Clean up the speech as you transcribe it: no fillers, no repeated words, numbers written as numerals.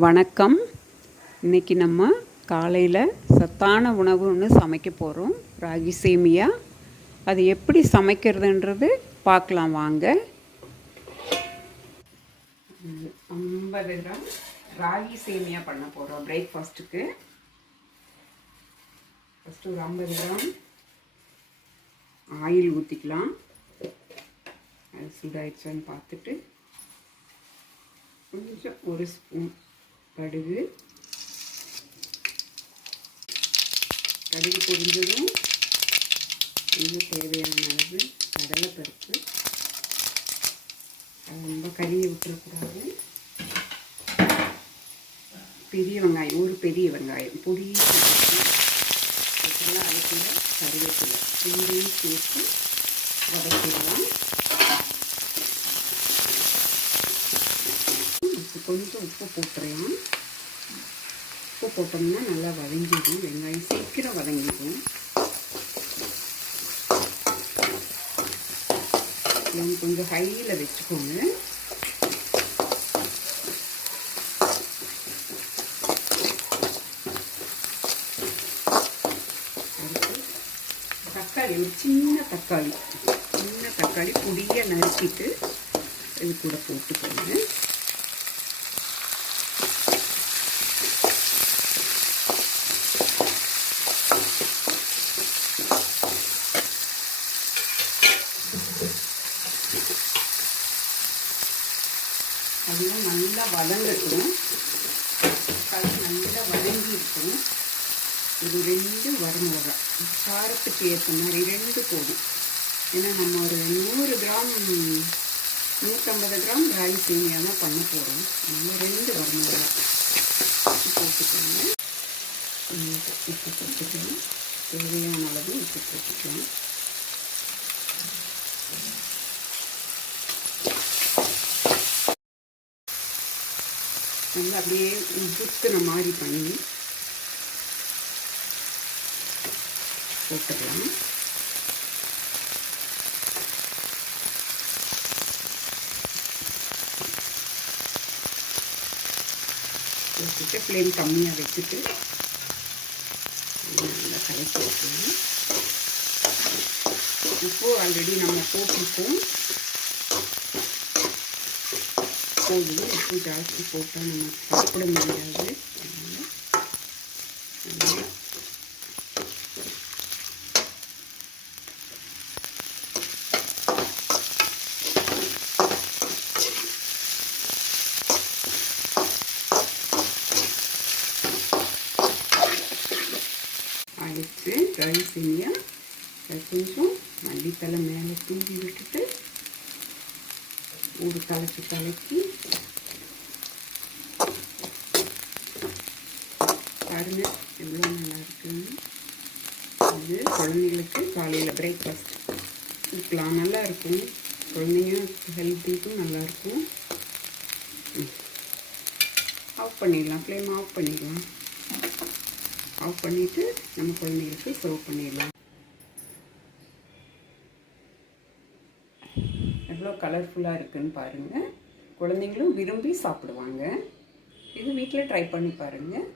வணக்கம். இன்றைக்கி நம்ம காலையில் சத்தான உணவு ஒன்று சமைக்க போகிறோம். ராகி சேமியா. அது எப்படி சமைக்கிறதுன்றது பார்க்கலாம் வாங்க. 50 கிராம் ராகி சேமியா பண்ண போகிறோம் பிரேக்ஃபாஸ்ட்டுக்கு. ஃபஸ்ட்டு ஒரு 50 கிராம் ஆயில் ஊற்றிக்கலாம். அது சூடாயிடுச்சான்னு பார்த்துட்டு கொஞ்சம் ஒரு ஸ்பூன் கடுகு பொரிஞ்சதும் இன்னும் தேவையான அளவு கடலைப்பருப்பு. ரொம்ப கறியை விட்டுறக்கூடாது. பெரிய வெங்காயம், ஒரு பெரிய வெங்காயம் பொடியாக அதுக்குள்ள கருவேப்பிலை ரெண்டையும் சேர்த்து வதக்கிடலாம். கொஞ்சம் உப்பு போட்டுறலாம். உப்பு போட்டோம்னா நல்லா வதங்கிடும். வெங்காயம் சீக்கிரம் வதங்கிடும். கொஞ்சம் ஹையில் வச்சுக்கோங்க. தக்காளி, ஒரு சின்ன தக்காளி பொடியாக நறுக்கிட்டு இது கூட போட்டுக்கோங்க. அதுவும் நல்லா வதங்கட்டும். நல்லா வதங்கி இருக்கும். ஒரு 2 வரமிளகா காரத்துக்கு ஏற்ற மாதிரி 2 போதும். ஏன்னா நம்ம ஒரு 100 கிராம் 150 கிராம் ராகி சேமியா தான் பண்ண போகிறோம். அதனால் 2 வரமிளகா போட்டுக்கோங்க. உப்பு போட்டுக்கலாம். தேவையான அளவு உப்பு போட்டுக்கலாம். நல்லா அப்படியே உதுத்துன மாதிரி பண்ணி போட்டுக்கலாம். போட்டுட்டு ஃப்ளேம் கம்மியாக வச்சுட்டு நல்லா கலக்கி வைக்கலாம். உப்பு ஆல்ரெடி நம்ம போட்டிருக்கோம். போதும். உப்பு ஜாஸ்தி போட்டால் நம்ம சாப்பிட முடியாது. ஆயிடுச்சு ராகி சேமியா. கொஞ்சம் மல்லித்தலை மேலே தூவி விட்டுட்டு ஒரு கலக்கி பாருங்க எவ்வளோ நல்லா இருக்குன்னு. இது குழந்தைங்களுக்கு காலையில் பிரேக்ஃபாஸ்ட் கொடுக்கலாம். நல்லா இருக்கும். குழந்தைங்க ஹெல்த்திக்கும் நல்லாயிருக்கும். ஆஃப் பண்ணிடலாம். ஃப்ளேம் ஆஃப் பண்ணிடலாம். ஆஃப் பண்ணிவிட்டு நம்ம குழந்தைங்களுக்கு சர்வ் பண்ணிடலாம். எவ்வளோ கலர்ஃபுல்லாக இருக்குதுன்னு பாருங்கள். குழந்தைங்களும் விரும்பி சாப்பிடுவாங்க. இது வீட்டில் ட்ரை பண்ணி பாருங்கள்.